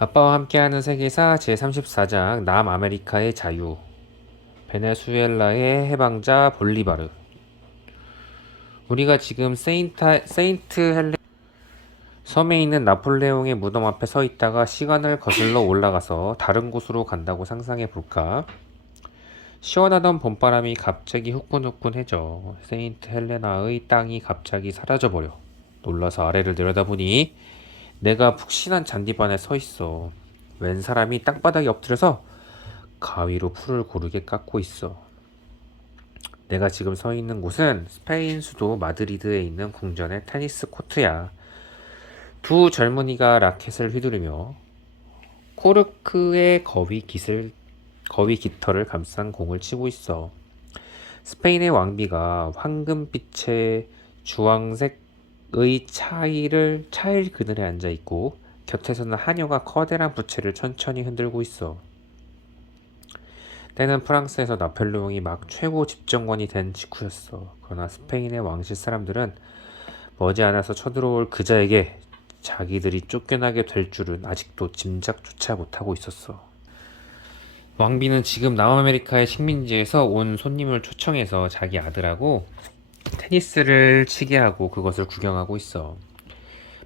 아빠와 함께하는 세계사 제34장 남아메리카의 자유. 베네수엘라의 해방자 볼리바르. 우리가 지금 세인트 헬렌 섬에 있는 나폴레옹의 무덤 앞에 서 있다가 시간을 거슬러 올라가서 다른 곳으로 간다고 상상해 볼까? 시원하던 봄바람이 갑자기 후끈후끈해져 세인트 헬레나의 땅이 갑자기 사라져버려. 놀라서 아래를 내려다보니 내가 푹신한 잔디반에 서 있어. 웬 사람이 땅바닥에 엎드려서 가위로 풀을 고르게 깎고 있어. 내가 지금 서 있는 곳은 스페인 수도 마드리드에 있는 궁전의 테니스 코트야. 두 젊은이가 라켓을 휘두르며 코르크의 거위 깃털을 감싼 공을 치고 있어. 스페인의 왕비가 황금빛의 주황색의 차일 그늘에 앉아 있고 곁에서는 하녀가 커다란 부채를 천천히 흔들고 있어. 때는 프랑스에서 나폴레옹이 막 최고 집정관이 된 직후였어. 그러나 스페인의 왕실 사람들은 머지않아서 쳐들어올 그자에게 자기들이 쫓겨나게 될 줄은 아직도 짐작조차 못하고 있었어. 왕비는 지금 남아메리카의 식민지에서 온 손님을 초청해서 자기 아들하고 테니스를 치게 하고 그것을 구경하고 있어.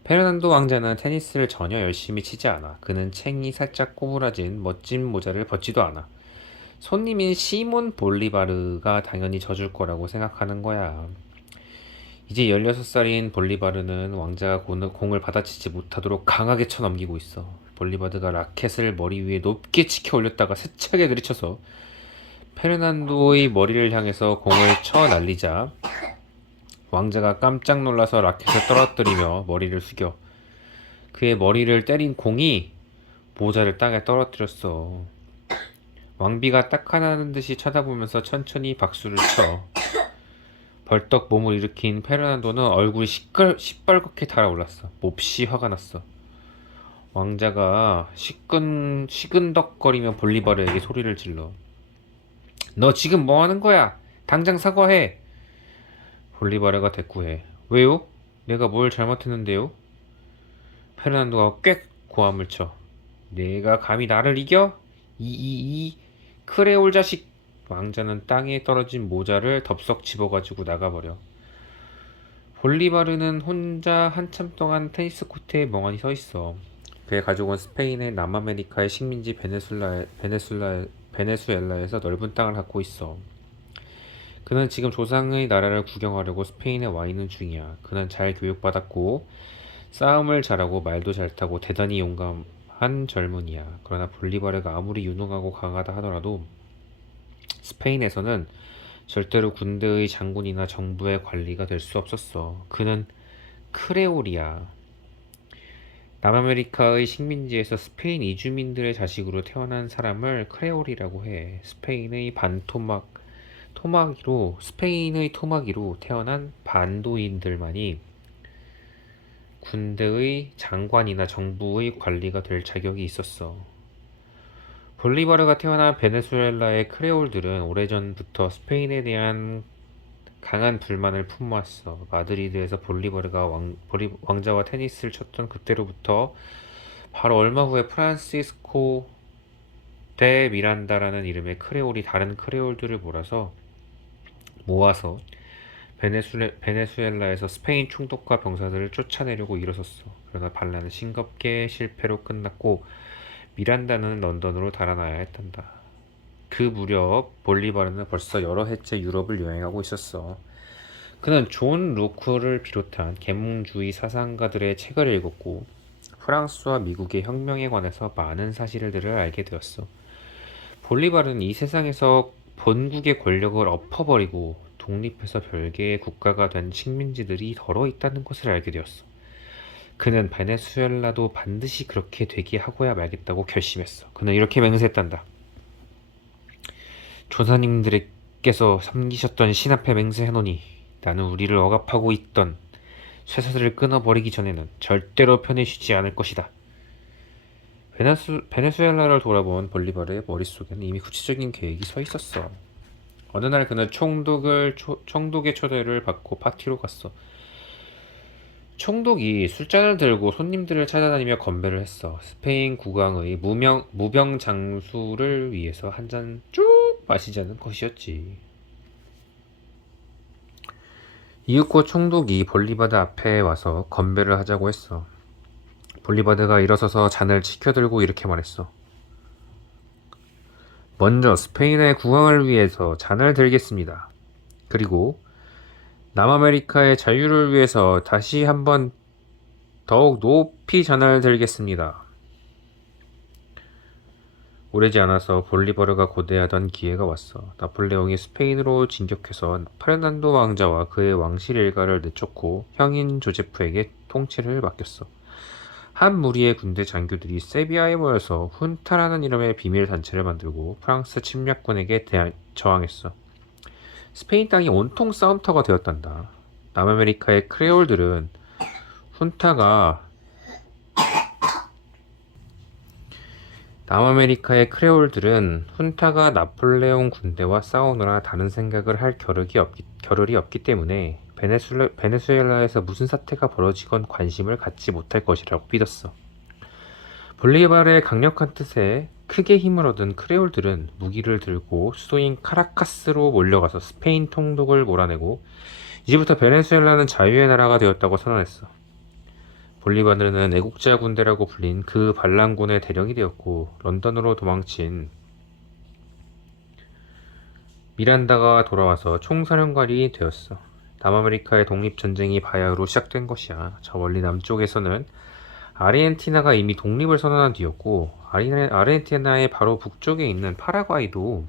페르난도 왕자는 테니스를 전혀 열심히 치지 않아. 그는 챙이 살짝 꼬부라진 멋진 모자를 벗지도 않아. 손님인 시몬 볼리바르가 당연히 져줄 거라고 생각하는 거야. 이제 16살인 볼리바르는 왕자가 공을 받아치지 못하도록 강하게 쳐넘기고 있어. 볼리바르가 라켓을 머리 위에 높게 치켜 올렸다가 세차게 들이쳐서 페르난도의 머리를 향해서 공을 쳐 날리자 왕자가 깜짝 놀라서 라켓을 떨어뜨리며 머리를 숙여 그의 머리를 때린 공이 모자를 땅에 떨어뜨렸어. 왕비가 딱 하나는 듯이 쳐다보면서 천천히 박수를 쳐. 벌떡 몸을 일으킨 페르난도는 얼굴이 시뻘겋게 달아올랐어. 몹시 화가 났어. 왕자가 시근덕거리며 볼리바르에게 소리를 질러. 너 지금 뭐 하는 거야? 당장 사과해. 볼리바르가 대꾸해. 왜요? 내가 뭘 잘못했는데요? 페르난도가 꽥 고함을 쳐. 내가 감히 나를 이겨? 이 크레올 자식! 왕자는 땅에 떨어진 모자를 덥석 집어가지고 나가버려. 볼리바르는 혼자 한참 동안 테니스 코트에 멍하니 서 있어. 그의 가족은 스페인의 남아메리카의 식민지 베네수엘라에서 넓은 땅을 갖고 있어. 그는 지금 조상의 나라를 구경하려고 스페인에 와 있는 중이야. 그는 잘 교육받았고 싸움을 잘하고 말도 잘 타고 대단히 용감한 젊은이야. 그러나 볼리바르가 아무리 유능하고 강하다 하더라도 스페인에서는 절대로 군대의 장군이나 정부의 관리가 될 수 없었어. 그는 크레올이야. 남아메리카의 식민지에서 스페인 이주민들의 자식으로 태어난 사람을 크레올이라고 해. 스페인의 토막이로 태어난 반도인들만이 군대의 장관이나 정부의 관리가 될 자격이 있었어. 볼리바르가 태어난 베네수엘라의 크레올들은 오래전부터 스페인에 대한 강한 불만을 품모았어. 마드리드에서 볼리바르가 왕자와 테니스를 쳤던 그때로부터 바로 얼마 후에 프란시스코 데 미란다라는 이름의 크레올이 다른 크레올들을 모아서 베네수엘라에서 스페인 총독과 병사들을 쫓아내려고 일어섰어. 그러나 반란은 싱겁게 실패로 끝났고 미란다는 런던으로 달아나야 했단다. 그 무렵 볼리바르는 벌써 여러 해째 유럽을 여행하고 있었어. 그는 존 로크를 비롯한 계몽주의 사상가들의 책을 읽었고 프랑스와 미국의 혁명에 관해서 많은 사실들을 알게 되었어. 볼리바르는 이 세상에서 본국의 권력을 엎어버리고 독립해서 별개의 국가가 된 식민지들이 덜어 있다는 것을 알게 되었어. 그는 베네수엘라도 반드시 그렇게 되게 하고야 말겠다고 결심했어. 그는 이렇게 맹세했단다. 조사님들께서 섬기셨던 신 앞에 맹세하노니 나는 우리를 억압하고 있던 쇠사슬을 끊어버리기 전에는 절대로 편히 쉬지 않을 것이다. 베네수엘라를 돌아본 볼리바르의 머릿속에는 이미 구체적인 계획이 서 있었어. 어느 날 그는 총독의 초대를 받고 파티로 갔어. 총독이 술잔을 들고 손님들을 찾아다니며 건배를 했어. 스페인 국왕의 무병 장수를 위해서 한 잔 쭉 마시자는 것이었지. 이윽고 총독이 볼리바드 앞에 와서 건배를 하자고 했어. 볼리바드가 일어서서 잔을 치켜들고 이렇게 말했어. 먼저 스페인의 국왕을 위해서 잔을 들겠습니다. 그리고 남아메리카의 자유를 위해서 다시 한번 더욱 높이 잔을 들겠습니다. 오래지 않아서 볼리버르가 고대하던 기회가 왔어. 나폴레옹이 스페인으로 진격해서 페르난도 왕자와 그의 왕실 일가를 내쫓고 형인 조제프에게 통치를 맡겼어. 한 무리의 군대 장교들이 세비야에 모여서 훈타라는 이름의 비밀 단체를 만들고 프랑스 침략군에게 저항했어. 스페인 땅이 온통 싸움터가 되었단다. 남아메리카의 크레올들은 훈타가 나폴레옹 군대와 싸우느라 다른 생각을 할 겨를이 없기 때문에 베네수엘라에서 무슨 사태가 벌어지건 관심을 갖지 못할 것이라고 믿었어. 볼리바르의 강력한 뜻에 크게 힘을 얻은 크레올들은 무기를 들고 수도인 카라카스로 몰려가서 스페인 통독을 몰아내고 이제부터 베네수엘라는 자유의 나라가 되었다고 선언했어. 볼리바르는 애국자 군대라고 불린 그 반란군의 대령이 되었고 런던으로 도망친 미란다가 돌아와서 총사령관이 되었어. 남아메리카의 독립전쟁이 바야흐로 시작된 것이야. 저 멀리 남쪽에서는 아르헨티나가 이미 독립을 선언한 뒤였고 아르헨티나의 바로 북쪽에 있는 파라과이도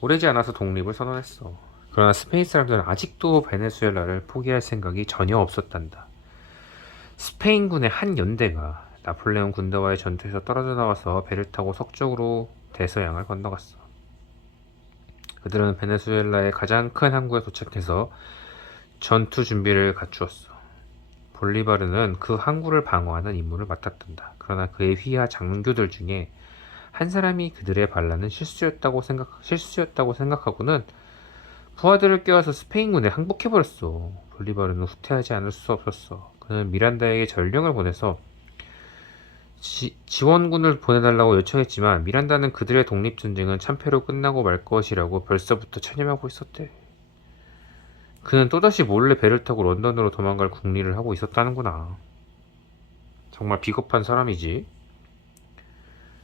오래지 않아서 독립을 선언했어. 그러나 스페인 사람들은 아직도 베네수엘라를 포기할 생각이 전혀 없었단다. 스페인군의 한 연대가 나폴레옹 군대와의 전투에서 떨어져 나와서 배를 타고 서쪽으로 대서양을 건너갔어. 그들은 베네수엘라의 가장 큰 항구에 도착해서 전투 준비를 갖추었어. 볼리바르는 그 항구를 방어하는 임무를 맡았단다. 그러나 그의 휘하 장교들 중에 한 사람이 그들의 반란은 실수였다고 생각하고는 부하들을 껴와서 스페인군에 항복해버렸어. 볼리바르는 후퇴하지 않을 수 없었어. 그는 미란다에게 전령을 보내서 지원군을 보내달라고 요청했지만 미란다는 그들의 독립전쟁은 참패로 끝나고 말 것이라고 벌써부터 체념하고 있었대. 그는 또다시 몰래 배를 타고 런던으로 도망갈 궁리를 하고 있었다는구나. 정말 비겁한 사람이지.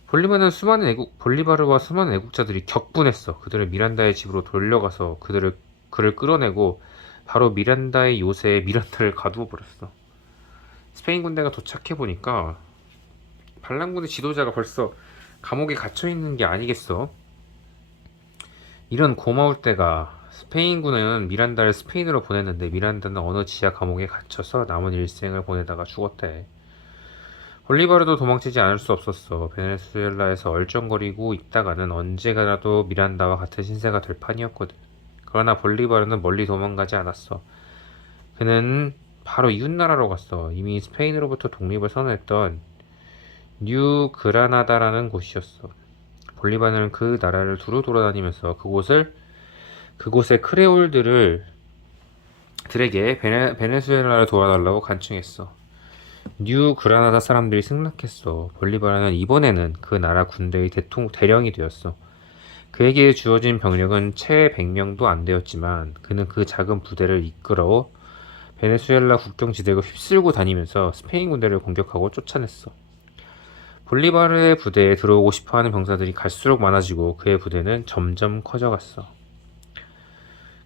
볼리바르와 수많은 애국자들이 격분했어. 그들을 미란다의 집으로 돌려가서 그를 끌어내고 바로 미란다의 요새에 미란다를 가두어 버렸어. 스페인 군대가 도착해보니까 반란군의 지도자가 벌써 감옥에 갇혀있는 게 아니겠어? 이런 고마울 때가 스페인군은 미란다를 스페인으로 보냈는데 미란다는 어느 지하 감옥에 갇혀서 남은 일생을 보내다가 죽었대. 볼리바르도 도망치지 않을 수 없었어. 베네수엘라에서 얼쩡거리고 있다가는 언제가라도 미란다와 같은 신세가 될 판이었거든. 그러나 볼리바르는 멀리 도망가지 않았어. 그는 바로 이웃나라로 갔어. 이미 스페인으로부터 독립을 선언했던 뉴 그라나다라는 곳이었어. 볼리바르는 그 나라를 두루 돌아다니면서 그곳의 크레올들에게 베네수엘라를 도와달라고 간청했어. 뉴 그라나다 사람들이 승낙했어. 볼리바르는 이번에는 그 나라 군대의 대령이 되었어. 그에게 주어진 병력은 채 100명도 안 되었지만 그는 그 작은 부대를 이끌어 베네수엘라 국경지대를 휩쓸고 다니면서 스페인 군대를 공격하고 쫓아냈어. 볼리바르의 부대에 들어오고 싶어하는 병사들이 갈수록 많아지고 그의 부대는 점점 커져갔어.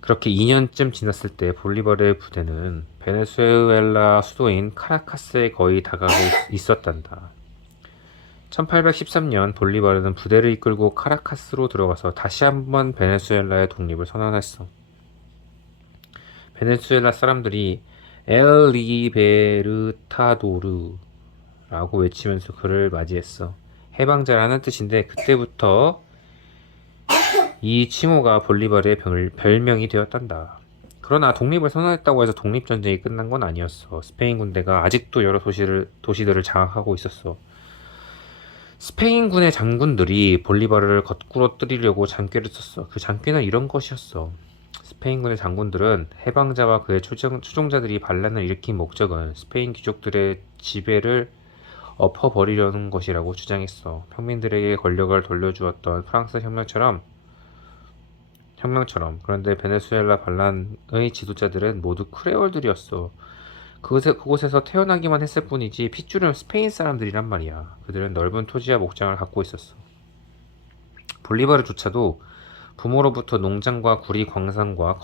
그렇게 2년쯤 지났을 때 볼리바르의 부대는 베네수엘라 수도인 카라카스에 거의 다가가고 있었단다. 1813년 볼리바르는 부대를 이끌고 카라카스로 들어가서 다시 한번 베네수엘라의 독립을 선언했어. 베네수엘라 사람들이 엘 리베르타도르라고 외치면서 그를 맞이했어. 해방자라는 뜻인데 그때부터 이 칭호가 볼리바르의 별명이 되었단다. 그러나 독립을 선언했다고 해서 독립전쟁이 끝난 건 아니었어. 스페인 군대가 아직도 여러 도시들을 장악하고 있었어. 스페인군의 장군들이 볼리바르를 거꾸로 뜨리려고 장꾀를 썼어. 그 장꾀는 이런 것이었어. 스페인군의 장군들은 해방자와 그의 추종자들이 반란을 일으킨 목적은 스페인 귀족들의 지배를 엎어버리려는 것이라고 주장했어. 평민들에게 권력을 돌려주었던 프랑스 혁명처럼. 그런데 베네수엘라 반란의 지도자들은 모두 크레올들이었어. 그곳에서 태어나기만 했을 뿐이지 핏줄은 스페인 사람들이란 말이야. 그들은 넓은 토지와 목장을 갖고 있었어. 볼리바르조차도 부모로부터 농장과 구리 광산과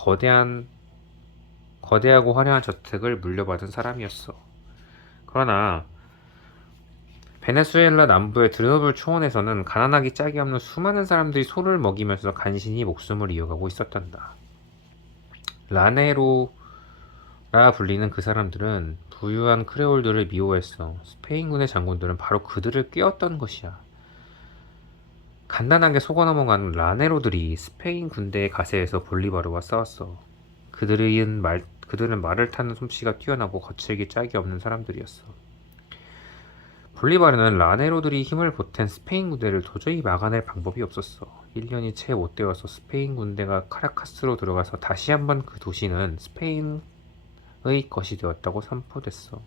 거대하고 화려한 저택을 물려받은 사람이었어. 그러나 베네수엘라 남부의 드르노블 초원에서는 가난하기 짝이 없는 수많은 사람들이 소를 먹이면서 간신히 목숨을 이어가고 있었단다. 라네로라 불리는 그 사람들은 부유한 크레올들을 미워했어. 스페인군의 장군들은 바로 그들을 꿰었던 것이야. 간단하게 속아 넘어간 라네로들이 스페인 군대의 가세에서 볼리바르와 싸웠어. 그들은 말을 타는 솜씨가 뛰어나고 거칠기 짝이 없는 사람들이었어. 볼리바르는 라네로들이 힘을 보탠 스페인 군대를 도저히 막아낼 방법이 없었어. 1년이 채 못 되어서 스페인 군대가 카라카스로 들어가서 다시 한번 그 도시는 스페인의 것이 되었다고 선포됐어.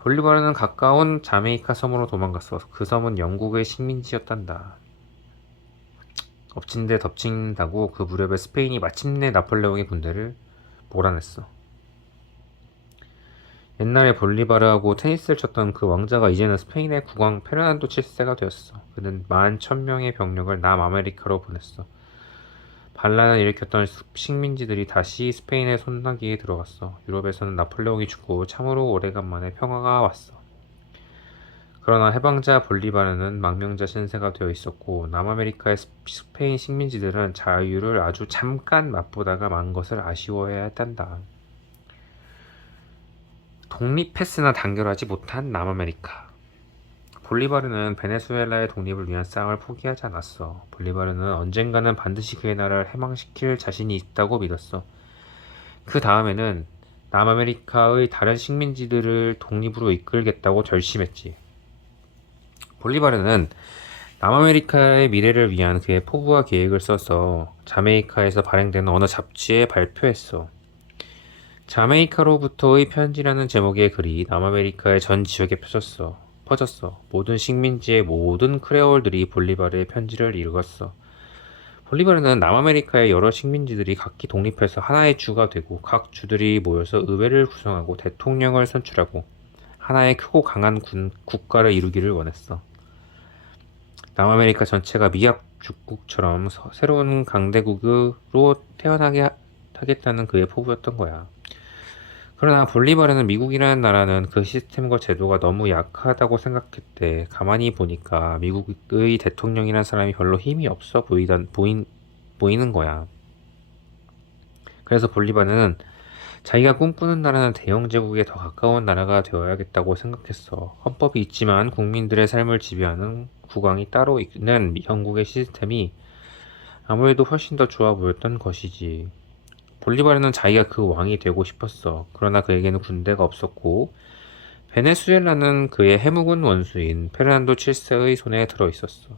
볼리바르는 가까운 자메이카 섬으로 도망갔어. 그 섬은 영국의 식민지였단다. 엎친 데 덮친다고 그 무렵에 스페인이 마침내 나폴레옹의 군대를 몰아냈어. 옛날에 볼리바르하고 테니스를 쳤던 그 왕자가 이제는 스페인의 국왕 페르난도 7세가 되었어. 그는 11,000명의 병력을 남아메리카로 보냈어. 반란을 일으켰던 식민지들이 다시 손나기에 들어갔어. 유럽에서는 나폴레옹이 죽고 참으로 오래간만에 평화가 왔어. 그러나 해방자 볼리바르는 망명자 신세가 되어 있었고 남아메리카의 스페인 식민지들은 자유를 아주 잠깐 맛보다가 만 것을 아쉬워해야 했단다. 독립했으나 단결하지 못한 남아메리카. 볼리바르는 베네수엘라의 독립을 위한 싸움을 포기하지 않았어. 볼리바르는 언젠가는 반드시 그의 나라를 해방시킬 자신이 있다고 믿었어. 그 다음에는 남아메리카의 다른 식민지들을 독립으로 이끌겠다고 결심했지. 볼리바르는 남아메리카의 미래를 위한 그의 포부와 계획을 써서 자메이카에서 발행되는 어느 잡지에 발표했어. 자메이카로부터의 편지라는 제목의 글이 남아메리카의 전 지역에 퍼졌어. 모든 식민지의 모든 크레올들이 볼리바르의 편지를 읽었어. 볼리바르는 남아메리카의 여러 식민지들이 각기 독립해서 하나의 주가 되고 각 주들이 모여서 의회를 구성하고 대통령을 선출하고 하나의 크고 강한 국가를 이루기를 원했어. 남아메리카 전체가 미합 주국처럼 새로운 강대국으로 태어나게 하겠다는 그의 포부였던 거야. 그러나 볼리바르는 미국이라는 나라는 그 시스템과 제도가 너무 약하다고 생각했대. 가만히 보니까 미국의 대통령이라는 사람이 별로 힘이 없어 보이는 거야. 그래서 볼리바르는 자기가 꿈꾸는 나라는 대영 제국에 더 가까운 나라가 되어야겠다고 생각했어. 헌법이 있지만 국민들의 삶을 지배하는 국왕이 따로 있는 영국의 시스템이 아무래도 훨씬 더 좋아 보였던 것이지. 볼리바르는 자기가 그 왕이 되고 싶었어. 그러나 그에게는 군대가 없었고 베네수엘라는 그의 해묵은 원수인 페르난도 7세의 손에 들어 있었어.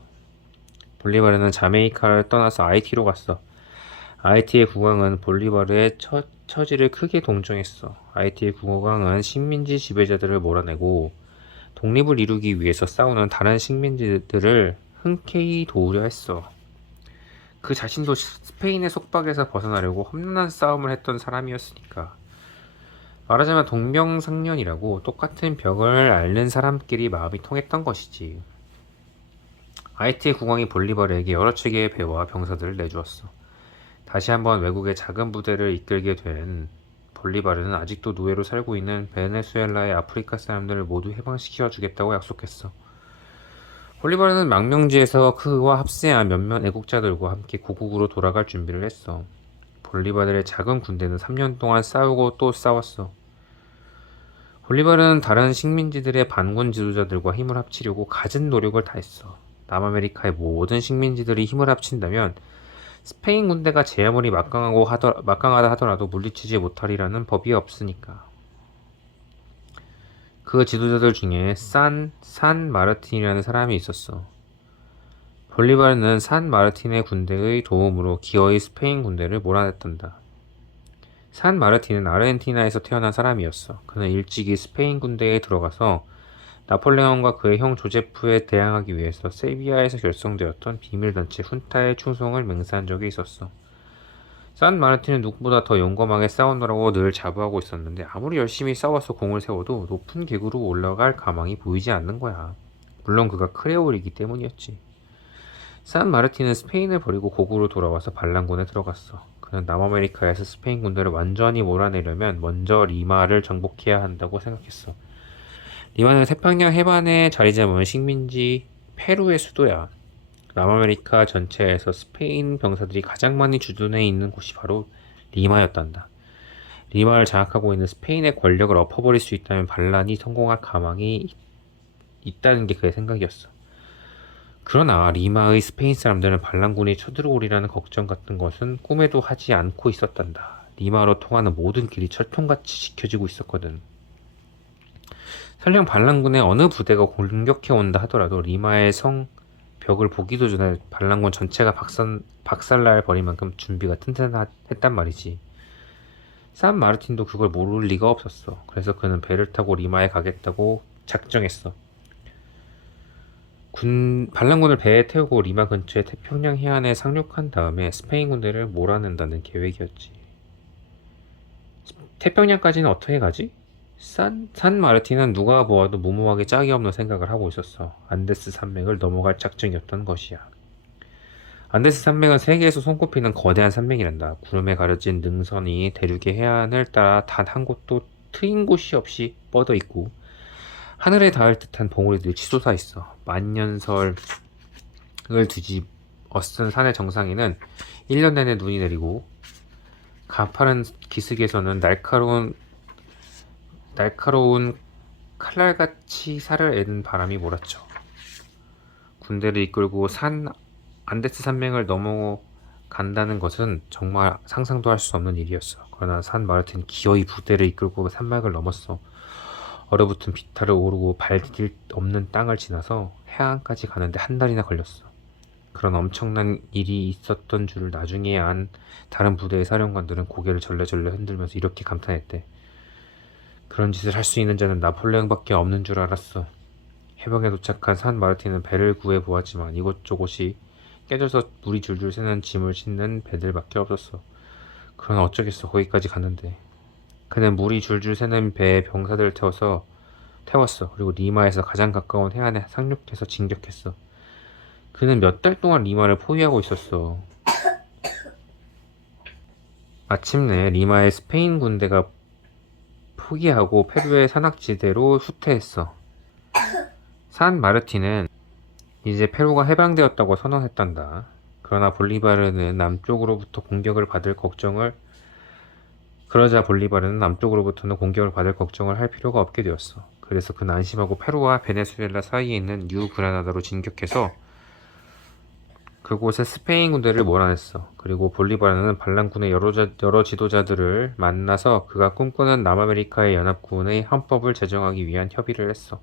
볼리바르는 자메이카를 떠나서 아이티로 갔어. 아이티의 국왕은 볼리바르의 처지를 크게 동정했어. 아이티의 국왕은 식민지 지배자들을 몰아내고 독립을 이루기 위해서 싸우는 다른 식민지들을 흔쾌히 도우려 했어. 그 자신도 스페인의 속박에서 벗어나려고 험난한 싸움을 했던 사람이었으니까. 말하자면 동병상련이라고 똑같은 벽을 앓는 사람끼리 마음이 통했던 것이지. 아이티의 국왕이 볼리바르에게 여러 척의 배와 병사들을 내주었어. 다시 한번 외국의 작은 부대를 이끌게 된 볼리바르는 아직도 노예로 살고 있는 베네수엘라의 아프리카 사람들을 모두 해방시켜 주겠다고 약속했어. 볼리바르는 망명지에서 그와 합세한 몇몇 애국자들과 함께 고국으로 돌아갈 준비를 했어. 볼리바르의 작은 군대는 3년 동안 싸우고 또 싸웠어. 볼리바르는 다른 식민지들의 반군 지도자들과 힘을 합치려고 갖은 노력을 다했어. 남아메리카의 모든 식민지들이 힘을 합친다면 스페인 군대가 제 아무리 막강하다 하더라도 물리치지 못하리라는 법이 없으니까. 그 지도자들 중에 산 마르틴이라는 사람이 있었어. 볼리바르는 산 마르틴의 군대의 도움으로 기어이 스페인 군대를 몰아냈단다. 산 마르틴은 아르헨티나에서 태어난 사람이었어. 그는 일찍이 스페인 군대에 들어가서 나폴레옹과 그의 형 조제프에 대항하기 위해서 세비야에서 결성되었던 비밀단체 훈타에 충성을 맹세한 적이 있었어. 산 마르틴은 누구보다 더 용감하게 싸우느라고 늘 자부하고 있었는데 아무리 열심히 싸워서 공을 세워도 높은 계구로 올라갈 가망이 보이지 않는 거야. 물론 그가 크레올이기 때문이었지. 산 마르틴은 스페인을 버리고 고국으로 돌아와서 반란군에 들어갔어. 그는 남아메리카에서 스페인 군대를 완전히 몰아내려면 먼저 리마를 정복해야 한다고 생각했어. 리마는 태평양 해반에 자리 잡은 식민지 페루의 수도야. 남아메리카 전체에서 스페인 병사들이 가장 많이 주둔해 있는 곳이 바로 리마였단다. 리마를 장악하고 있는 스페인의 권력을 엎어버릴 수 있다면 반란이 성공할 가망이 있다는 게 그의 생각이었어. 그러나 리마의 스페인 사람들은 반란군이 쳐들어오리라는 걱정 같은 것은 꿈에도 하지 않고 있었단다. 리마로 통하는 모든 길이 철통같이 지켜지고 있었거든. 설령 반란군의 어느 부대가 공격해온다 하더라도 리마의 성벽을 보기도 전에 반란군 전체가 박살날 버릴 만큼 준비가 튼튼했단 말이지. 산 마르틴도 그걸 모를 리가 없었어. 그래서 그는 배를 타고 리마에 가겠다고 작정했어. 반란군을 배에 태우고 리마 근처의 태평양 해안에 상륙한 다음에 스페인 군대를 몰아낸다는 계획이었지. 태평양까지는 어떻게 가지? 산 마르틴은 누가 보아도 무모하게 짝이 없는 생각을 하고 있었어. 안데스 산맥을 넘어갈 작정이었던 것이야. 안데스 산맥은 세계에서 손꼽히는 거대한 산맥이란다. 구름에 가려진 능선이 대륙의 해안을 따라 단 한 곳도 트인 곳이 없이 뻗어 있고 하늘에 닿을 듯한 봉우리들이 치솟아 있어. 만년설을 뒤집어쓴 산의 정상에는 1년 내내 눈이 내리고 가파른 기슭에서는 날카로운 칼날같이 살을 애는 바람이 몰아쳐. 군대를 이끌고 안데스 산맥을 넘어간다는 것은 정말 상상도 할 수 없는 일이었어. 그러나 산 마르틴 기어이 부대를 이끌고 산맥을 넘었어. 얼어붙은 비탈을 오르고 발 디딜 없는 땅을 지나서 해안까지 가는데 한 달이나 걸렸어. 그런 엄청난 일이 있었던 줄을 나중에 안 다른 부대의 사령관들은 고개를 절레절레 흔들면서 이렇게 감탄했대. 그런 짓을 할 수 있는 자는 나폴레옹밖에 없는 줄 알았어. 해병에 도착한 산 마르틴은 배를 구해 보았지만 이곳저곳이 깨져서 물이 줄줄 새는 짐을 싣는 배들밖에 없었어. 그러나 어쩌겠어. 거기까지 갔는데. 그는 물이 줄줄 새는 배에 병사들을 태웠어. 그리고 리마에서 가장 가까운 해안에 상륙해서 진격했어. 그는 몇 달 동안 리마를 포위하고 있었어. 마침내 리마의 스페인 군대가 포기하고 페루의 산악지대로 후퇴했어. 산 마르틴은 이제 페루가 해방되었다고 선언했단다. 그러나 볼리바르는 남쪽으로부터 공격을 받을 걱정을 할 필요가 없게 되었어. 그래서 그는 안심하고 페루와 베네수엘라 사이에 있는 뉴그라나다로 진격해서 그곳에 스페인 군대를 몰아냈어. 그리고 볼리바르는 반란군의 여러 지도자들을 만나서 그가 꿈꾸는 남아메리카의 연합군의 헌법을 제정하기 위한 협의를 했어.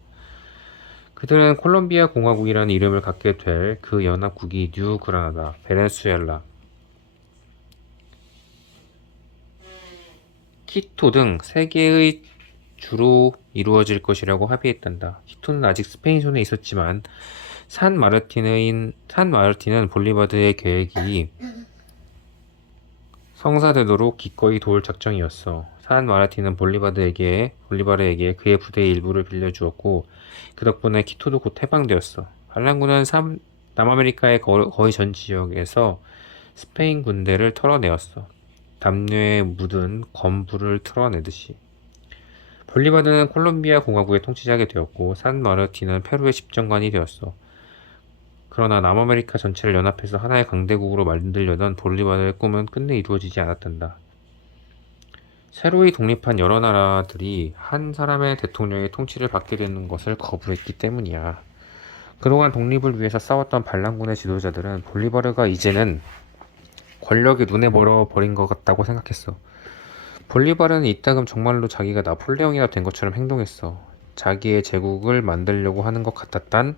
그들은 콜롬비아 공화국이라는 이름을 갖게 될 그 연합국이 뉴그라나다, 베네수엘라, 키토 등 세 개의 주로 이루어질 것이라고 합의했단다. 키토는 아직 스페인 손에 있었지만 산 마르틴은 볼리바르의 계획이 성사되도록 기꺼이 도울 작정이었어. 산 마르틴은 볼리바르에게 그의 부대의 일부를 빌려주었고 그 덕분에 키토도 곧 해방되었어. 반란군은 남아메리카의 거의 전 지역에서 스페인 군대를 털어내었어. 담요에 묻은 검불을 털어내듯이. 볼리바르는 콜롬비아 공화국의 통치자가 되었고 산 마르틴은 페루의 집정관이 되었어. 그러나 남아메리카 전체를 연합해서 하나의 강대국으로 만들려던 볼리바르의 꿈은 끝내 이루어지지 않았단다. 새로이 독립한 여러 나라들이 한 사람의 대통령의 통치를 받게 되는 것을 거부했기 때문이야. 그동안 독립을 위해서 싸웠던 반란군의 지도자들은 볼리바르가 이제는 권력이 눈에 멀어버린 것 같다고 생각했어. 볼리바르는 이따금 정말로 자기가 나폴레옹이가 된 것처럼 행동했어. 자기의 제국을 만들려고 하는 것 같았단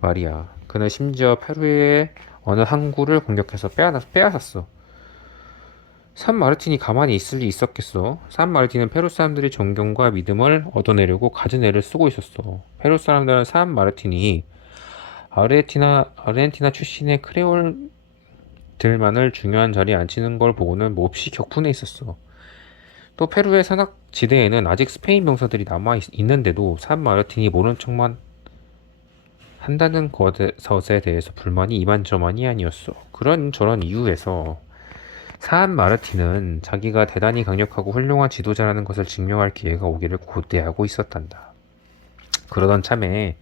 말이야. 그는 심지어 페루의 어느 항구를 공격해서 빼앗았어. 산 마르틴이 가만히 있을 리 있었겠어? 산 마르틴은 페루 사람들이 존경과 믿음을 얻어내려고 갖은 애를 쓰고 있었어. 페루 사람들은 산 마르틴이 아르헨티나 출신의 크레올들만을 중요한 자리에 앉히는 걸 보고는 몹시 격분해 있었어. 또 페루의 산악지대에는 아직 스페인 병사들이 남아 있는데도 산 마르틴이 모른 척만 한다는 것에 대해서 불만이 이만저만이 아니었어. 그런 저런 이유에서 산 마르틴은 자기가 대단히 강력하고 훌륭한 지도자라는 것을 증명할 기회가 오기를 고대하고 있었단다. 그러던 참에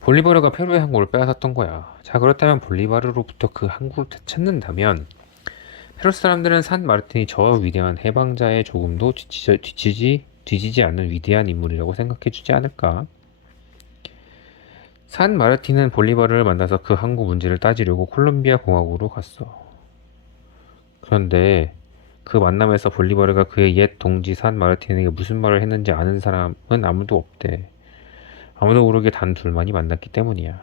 볼리바르가 페루의 항구를 빼앗았던 거야. 자, 그렇다면 볼리바르로부터 그 항구를 되찾는다면 페루 사람들은 산 마르틴이 저 위대한 해방자의 조금도 뒤지지 않는 위대한 인물이라고 생각해주지 않을까? 산 마르틴은 볼리바르를 만나서 그 항구 문제를 따지려고 콜롬비아 공화국으로 갔어. 그런데 그 만남에서 볼리바르가 그의 옛 동지 산 마르틴에게 무슨 말을 했는지 아는 사람은 아무도 없대. 아무도 모르게 단 둘만이 만났기 때문이야.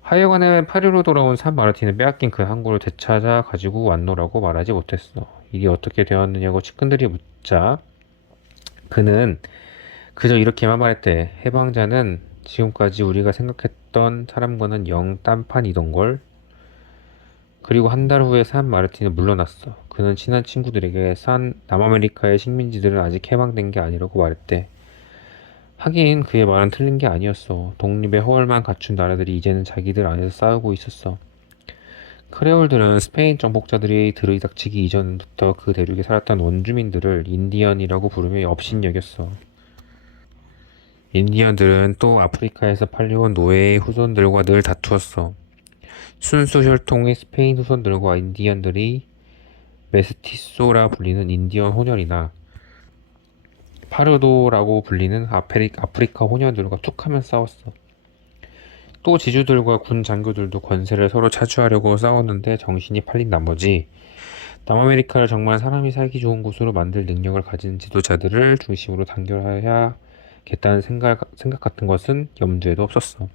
하여간에 파리로 돌아온 산 마르틴은 빼앗긴 그 항구를 되찾아 가지고 왔노라고 말하지 못했어. 일이 어떻게 되었느냐고 측근들이 묻자 그는 그저 이렇게만 말했대. 해방자는 지금까지 우리가 생각했던 사람과는 영 딴판이던걸. 그리고 한 달 후에 산 마르틴은 물러났어. 그는 친한 친구들에게 남아메리카의 식민지들은 아직 해방된 게 아니라고 말했대. 하긴 그의 말은 틀린 게 아니었어. 독립의 허울만 갖춘 나라들이 이제는 자기들 안에서 싸우고 있었어. 크레올들은 스페인 정복자들이 들이닥치기 이전부터 그 대륙에 살았던 원주민들을 인디언이라고 부르며 업신여겼어. 인디언들은 또 아프리카에서 팔려온 노예의 후손들과 늘 다투었어. 순수 혈통의 스페인 후손들과 인디언들이 메스티소라 불리는 인디언 혼혈이나 파르도라고 불리는 아프리카 혼혈들과 툭하면 싸웠어. 또 지주들과 군 장교들도 권세를 서로 차지하려고 싸웠는데 정신이 팔린 나머지 남아메리카를 정말 사람이 살기 좋은 곳으로 만들 능력을 가진 지도자들을 중심으로 단결해야겠다는 생각 같은 것은 염두에도 없었어.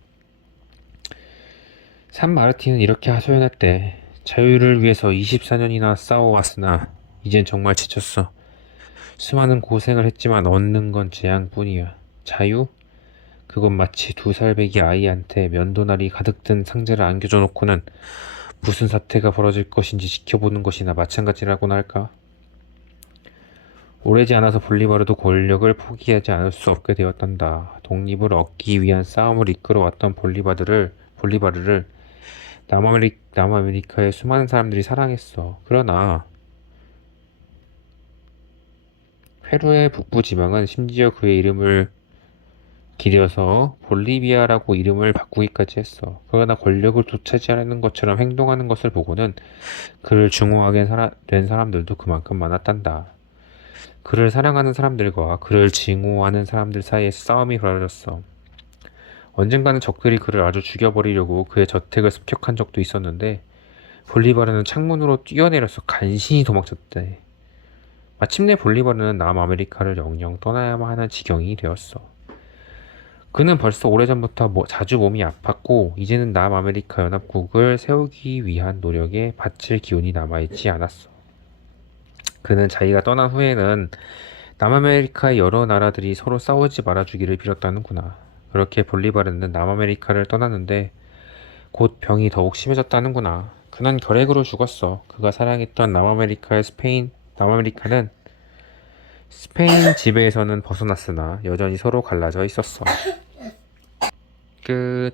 산 마르틴은 이렇게 하소연했대. 자유를 위해서 24년이나 싸워왔으나 이젠 정말 지쳤어. 수많은 고생을 했지만 얻는 건 재앙뿐이야. 자유? 그건 마치 2살배기 아이한테 면도날이 가득 든 상자를 안겨줘 놓고는 무슨 사태가 벌어질 것인지 지켜보는 것이나 마찬가지라고나 할까? 오래지 않아서 볼리바르도 권력을 포기하지 않을 수 없게 되었단다. 독립을 얻기 위한 싸움을 이끌어왔던 볼리바르를 남아메리카의 수많은 사람들이 사랑했어. 그러나 페루의 북부 지방은 심지어 그의 이름을 기려서 볼리비아라고 이름을 바꾸기까지 했어. 그러나 권력을 되찾이하려는 것처럼 행동하는 것을 보고는 그를 증오하게 된 사람들도 그만큼 많았단다. 그를 사랑하는 사람들과 그를 증오하는 사람들 사이에서 싸움이 벌어졌어. 언젠가는 적들이 그를 아주 죽여버리려고 그의 저택을 습격한 적도 있었는데 볼리바르는 창문으로 뛰어내려서 간신히 도망쳤대. 마침내 볼리바르는 남아메리카를 영영 떠나야만 하는 지경이 되었어. 그는 벌써 오래전부터 자주 몸이 아팠고 이제는 남아메리카 연합국을 세우기 위한 노력에 바칠 기운이 남아있지 않았어. 그는 자기가 떠난 후에는 남아메리카의 여러 나라들이 서로 싸우지 말아주기를 빌었다는구나. 그렇게 볼리바르는 남아메리카를 떠났는데 곧 병이 더욱 심해졌다는구나. 그는 결핵으로 죽었어. 그가 사랑했던 남아메리카는 스페인 지배에서는 벗어났으나 여전히 서로 갈라져 있었어. 끝.